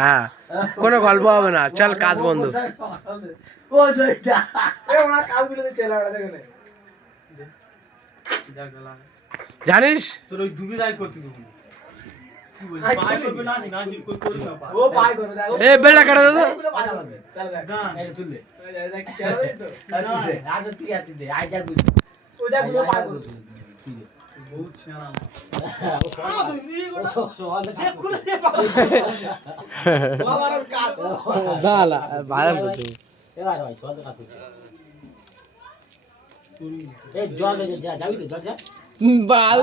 হ্যাঁ কোনো গল্প হবে না, চল কাজ বন্ধ। জানিস তোর ওই ডুবি যাই করতে দিবি এ বেলা কাটা দাদা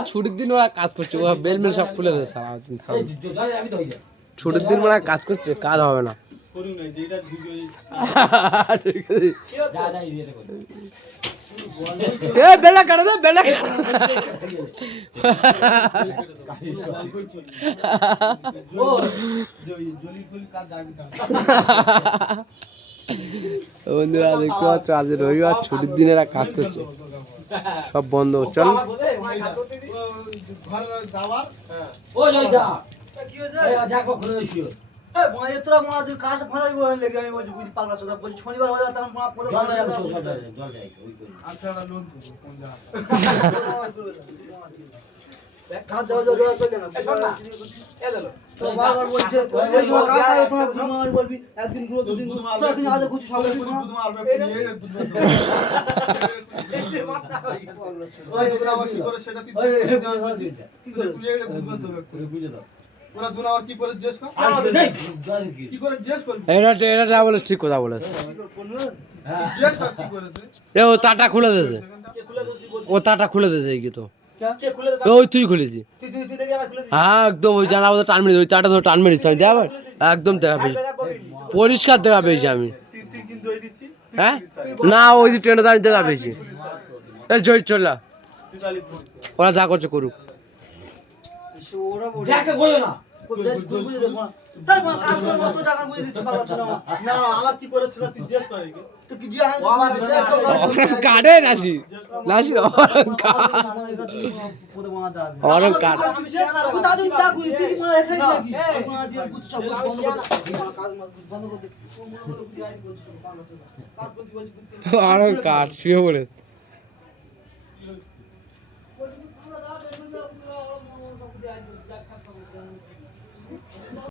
ছুটির দিন ওরা কাজ করছে, ওরা বেল মেল সব খুলে দেয় সারাদিন। ছুটির দিন ওরা কাজ করছে, কাজ হবে না। এ বেলা কাটা দে, বেলা বন্ধুরা দেখতে পাচ্ছ আজ রবিবার, ছুটির দিন এরা কাজ করছে, সব বন্ধ। চল এটা বলে ঠিক কথা বলেছে। ও তাটা খুলে দিয়েছে, ও তাটা খুলে দিয়েছে কি তো ওই তুই খুলেছি। হ্যাঁ একদম ওই জানা বলতে টান মেরেছি, ওই চাটা ধরে টান মেরেছি আমি, দেখা একদম দেখা পেয়েছি, পরিষ্কার দেখা পেয়েছি আমি। হ্যাঁ না ওই যে ট্রেনে আমি দেখা পেয়েছি। জয় চলা, ওরা যা করছে করুক। কাটে নাসি নাসি অনেক কাট অনেক কাট শুয়ে পড়েছে।